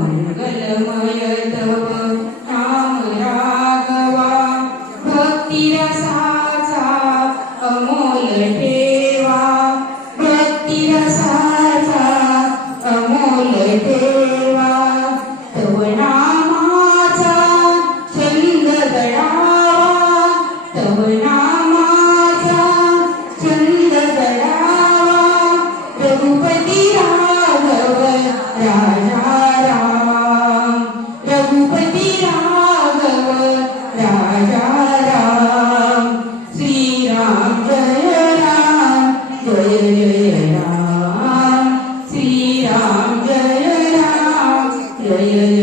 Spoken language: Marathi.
मंगलमय तव नाम राघवा, भक्तिरसाचा अमोल ठेवा, भक्तिरसाचा अमोल ठेवा. तव नामाचा छंद दडावा, तव नामाचा छंद दडावा. रघुपती राघव राजा राम, रघुपती राघव राजा राम. श्रीराम जय राम जय जय राम, श्रीराम जय राम जय